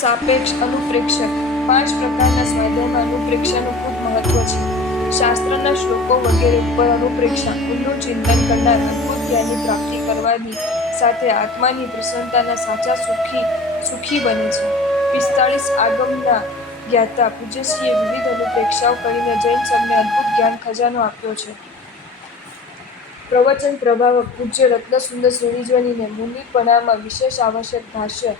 સાપેક્ષ અનુપ્રેક્ષક 5 પ્રકારના સ્વાધ્યાયમાં અનુપ્રેક્ષાનું ખૂબ મહત્વ છે. શાસ્ત્રના શ્લોકો વગેરે ઉપર અનુપ્રેક્ષા ઊંડું ચિંતન કરનાર અદ્ભુત જ્ઞાનની પ્રાપ્તિ કરવાની સાથે આત્માની પ્રસન્નતાના સાચા સુખી બને છે. 45 આગમના જ્ઞાતા પૂજ્યશ્રીએ વિવિધ અનુપ્રેક્ષાઓ કરીને જૈન સંઘને અદ્ભુત જ્ઞાન ખજાનો આપ્યો છે. પ્રવચન પ્રભાવક પૂજ્ય રત્નસુંદર શ્રેણીજ્વનીને મુનિપણામાં વિશેષ આવશ્યક ભાષ્ય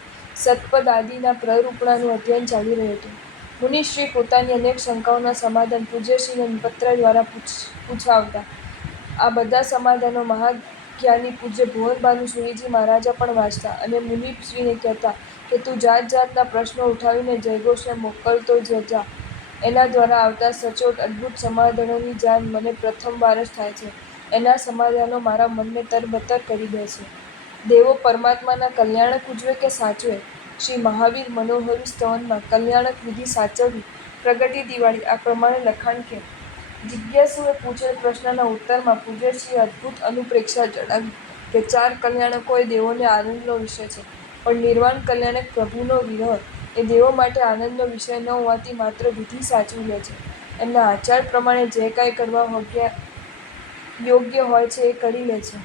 સત્પદ આદિના પ્રરૂપણાનું અધ્યયન ચાલી રહ્યું હતું. મુનિશ્રી પોતાની અનેક શંકાઓના સમાધાન પૂજ્યશ્રીને પત્ર દ્વારા પૂછાવતા. આ બધા સમાધાનો મહાજ્ઞાની પૂજ્ય ભુવનભાનુ શ્રીજી મહારાજા પણ વાંચતા અને મુનિશ્રીને કહેતા કે તું જાત જાતના પ્રશ્નો ઉઠાવીને જયઘોષને મોકલતો જ જા. એના દ્વારા આવતા સચોટ અદ્ભુત સમાધાનોની જાણ મને પ્રથમવાર જ થાય છે. એના સમાધાનો મારા મનને તરબતર કરી દે છે. દેવો પરમાત્માના કલ્યાણક ઉજવે કે સાચવે? શ્રી મહાવીર મનોહરી સ્તવનમાં કલ્યાણક વિધિ સાચવવી પ્રગટી દિવાળી આ પ્રમાણે લખાણ કે જિજ્ઞાસુએ પૂછેલ પ્રશ્નના ઉત્તરમાં પૂજ્યશ્રીએ અદ્ભુત અનુપ્રેક્ષા જણાવી કે 4 કલ્યાણકો એ દેવોને આનંદનો વિષય છે, પણ નિર્વાણ કલ્યાણક પ્રભુનો વિરહ એ દેવો માટે આનંદનો વિષય ન હોવાથી માત્ર વિધિ સાચવી લે છે. એમના આચાર પ્રમાણે જે કાંઈ કરવા યોગ્ય હોય છે એ કરી લે છે.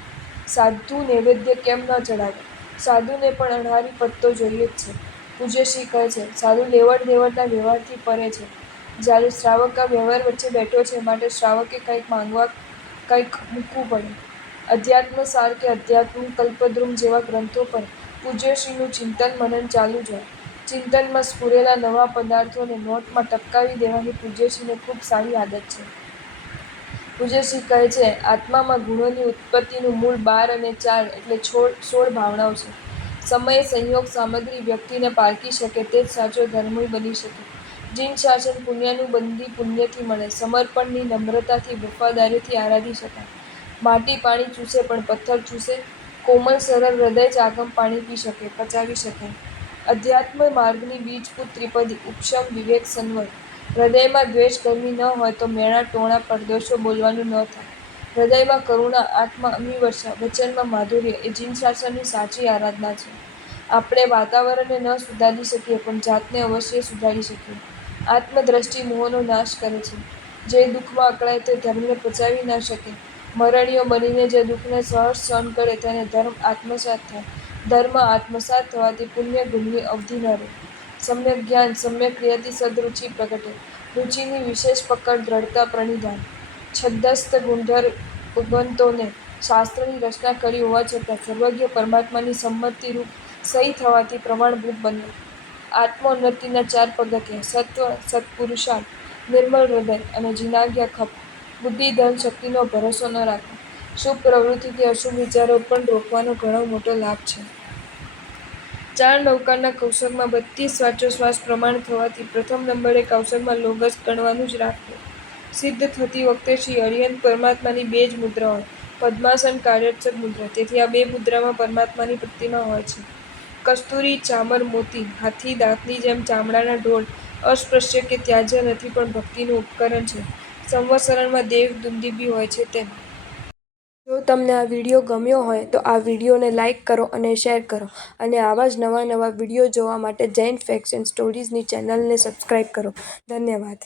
સાધુ નૈવેદ્ય કેમ ન ચડાવે? સાધુને પણ અણહારી પત્તો જોઈએ જ છે. પૂજ્યશ્રી કહે છે, સાધુ લેવડ દેવડના વ્યવહારથી પરે છે. જ્યારે શ્રાવક આ વ્યવહાર વચ્ચે બેઠો છે માટે શ્રાવકે કંઈક માંગવા કંઈક મૂકવું પડે. અધ્યાત્મસાર કે અધ્યાત્મ કલ્પદ્રુમ જેવા ગ્રંથો પર પૂજ્યશ્રીનું ચિંતન મનન ચાલુ જ હોય. ચિંતનમાં સ્ફુરેલા નવા પદાર્થોને નોટમાં ટપકાવી દેવાની પૂજ્યશ્રીને ખૂબ સારી આદત છે. પૂજ્યશ્રી કહે છે, આત્મામાં ગુણોની ઉત્પત્તિનું મૂળ 12 અને 4 એટલે 16 ભાવનાઓ છે. સમય સંયોગ સામગ્રી વ્યક્તિને પારખી શકે તે જ સાચો ધર્મી બની શકે. જીન શાસન પુણ્યાનું બંદી પુણ્યથી મળે. સમર્પણની નમ્રતાથી વફાદારીથી આરાધી શકાય. માટી પાણી ચૂસે પણ પથ્થર ચૂસે? કોમળ સરળ હૃદય જ આગમ પાણી પી શકે, પચાવી શકાય. અધ્યાત્મ માર્ગની બીજભૂત ત્રિપદી ઉપશમ વિવેક સન્વર. હૃદયમાં દ્વેષ ગરમી ન હોય તો મેણા ટોણા પરદોષો બોલવાનું ન થાય. હૃદયમાં કરુણા, આત્મા અમીવર્ષા, વચનમાં માધુર્ય એ જીન શાસનની સાચી આરાધના છે. આપણે વાતાવરણને ન સુધારી શકીએ પણ જાતને અવશ્ય સુધારી શકીએ. આત્મદ્રષ્ટિ મોહનો નાશ કરે છે. જે દુઃખમાં અકળાય તે ધર્મને પચાવી ન શકે. મરણીયો બનીને જે દુઃખને સહજ સહન કરે તેને ધર્મ આત્મસાત થાય. ધર્મ આત્મસાત થવાથી પુણ્ય ગુણની અવધિ ન રહે. સમ્યક જ્ઞાન, સમ્યક ક્રિયાથી સદરુચિ પ્રગટે. રુચિની વિશેષ પકડ, દ્રઢતા, પ્રણિધાન. છદ્મસ્થ ગુણધર ભગવંતોને શાસ્ત્રની રચના કરી હોવા છતાં સર્વજ્ઞ પરમાત્માની સંમતિરૂપ સહી થવાથી પ્રમાણભૂત બન્યા. આત્મોન્નતિના 4 પગથિયાં: સત્વ, સત્પુરુષાર્થ, નિર્મળ હૃદય અને જીનાજ્ઞા ખપ. બુદ્ધિ ધન શક્તિનો ભરોસો ન રાખવો. શુભ પ્રવૃત્તિથી અશુભ વિચારો પણ રોકવાનો ઘણો મોટો લાભ છે. 4 નૌકાના કૌશકમાં 32 શ્વાસોચ્છ્વાસ પ્રમાણ થવાથી પ્રથમ નંબરે કૌશકમાં લોગસ ગણવાનું જ રાખવું. સિદ્ધ થતી વખતે શ્રી અરિહંત પરમાત્માની 2 જ મુદ્રા હોય, પદ્માસન, કાર્યક્ષક મુદ્રા. તેથી આ 2 મુદ્રામાં પરમાત્માની પ્રતિમા હોય છે. કસ્તુરી, ચામર, મોતી. હાથી દાંતની જેમ ચામડાના ઢોળ અસ્પૃશ્ય કે ત્યાજ્ય નથી પણ ભક્તિનું ઉપકરણ છે. સંવત્સરણમાં દેવ દુંદુભી હોય છે તેમ. જો તમને આ વિડીયો ગમ્યો હોય તો આ વિડીયોને લાઇક કરો અને શેર કરો અને આવા જ નવા વિડીયો જોવા માટે જૈન ફેક્ટ્સ એન્ડ સ્ટોરીઝની ચેનલને સબસ્ક્રાઇબ કરો. ધન્યવાદ.